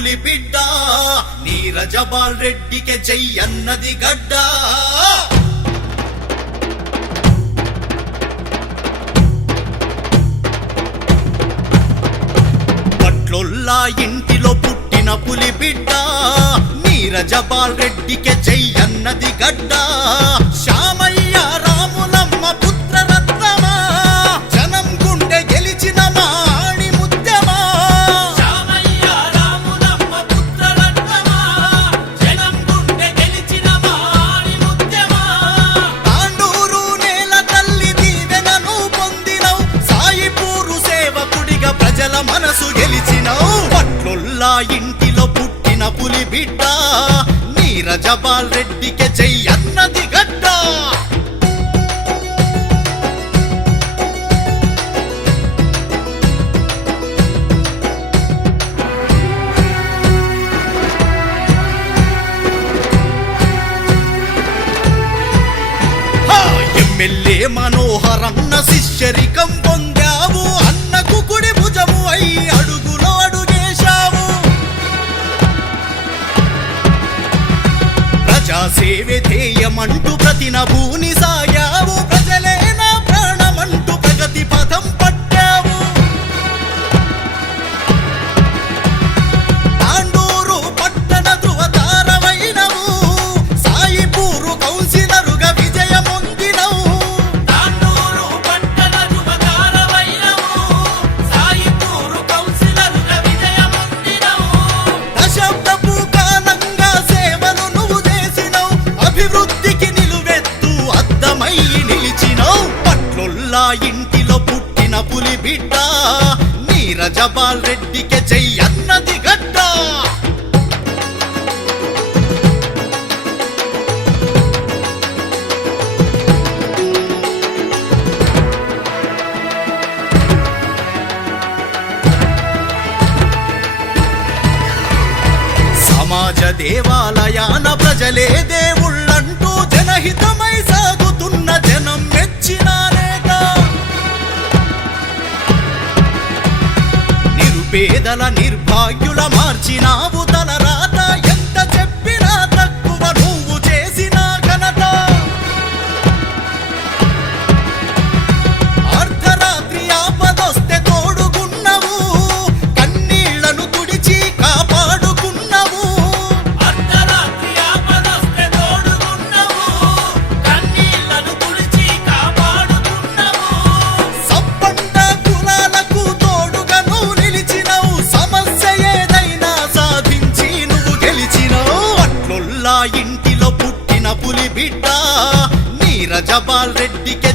పులి బిడ్డ నీరజబాల్ రెడ్డికే జై అన్నది గడ్డ పట్లొల్లా ఇంటిలో పుట్టిన పులి బిడ్డ నీరజబాల్ రెడ్డికే జై అన్నది గడ్డ శ్యామయ్య రాములమ్మ పుత్ర రత్నమా జనం గుండె గెలిచిన మాణి ముత్యమా శ్యామయ్య రాములమ్మ పుత్ర రత్నమా జనం గుండె గెలిచిన మాణి ముత్యమా తాండూరు నేల తల్లి దీవెనను పొందినవు సాయిపూరు సేవకుడిగా ప్రజల మనసు గెలిచినవు పట్లొల్లా ఇంటిలో పుట్టిన పులి బిడ్డ నీరజబాల్ రెడ్డికే జై అన్నది గడ్డ ఎమ్మెల్యే మనోహరన్న శిష్యరికం పొందావు అన్నకు కుడి భుజము అయి అడుగులో అడుగేశావు ప్రజాసేవే ధ్యేయమంటూ ప్రతి నభూని సాయావు ప్రజలే నా ప్రాణమంటూ ప్రగతి పథం పట్టావు తాండూరు పట్టణ ధృవతారమైనవు సాయిపూరు కౌన్సిలరుగా విజయమొందినవు తాండూరు పట్టణ ధృవతారమైనవు సాయిపూరు కౌన్సిలరుగా విజయమొందినవు దశాబ్దపు కాలంగా సేవలు నువ్వు చేసినవు అభివృద్ధికి నిలువెత్తు అద్దమై నిలిచినవు పట్లొల్లా ఇంటిలో పుట్టిన పులి బిడ్డ నీరజబాల్ రెడ్డికే జై అన్నది గడ్డ సమాజ దేవాలయాన ప్రజలే దేవుళ్ళంటూ జనహితమై సాగుతున్న జనం మెచ్చిన నేత నిరుపేదల నిర్భాగ్యుల మార్చినావు తలరాత ఎంత చెప్పినా తక్కువ నువ్వు చేసిన ఘనత అర్ధరాత్రి ఆపదొస్తే తోడుగున్నవు కన్నీళ్లను తుడిచి కాపాడుకున్నవు అర్ధరాత్రి ఆపదొస్తే తోడుగున్నవు కన్నీళ్లను తుడిచి కాపాడుకున్నవు సబ్బండ కులాలకు తోడుగా నువ్వు నిలిచినవు సమస్య ఏదైనా సాధించి నువ్వు గెలిచినవు అట్లొల్లా ఇంటిలో పుట్టిన పులి బిడ్డ నీరజబాల్ రెడ్డికే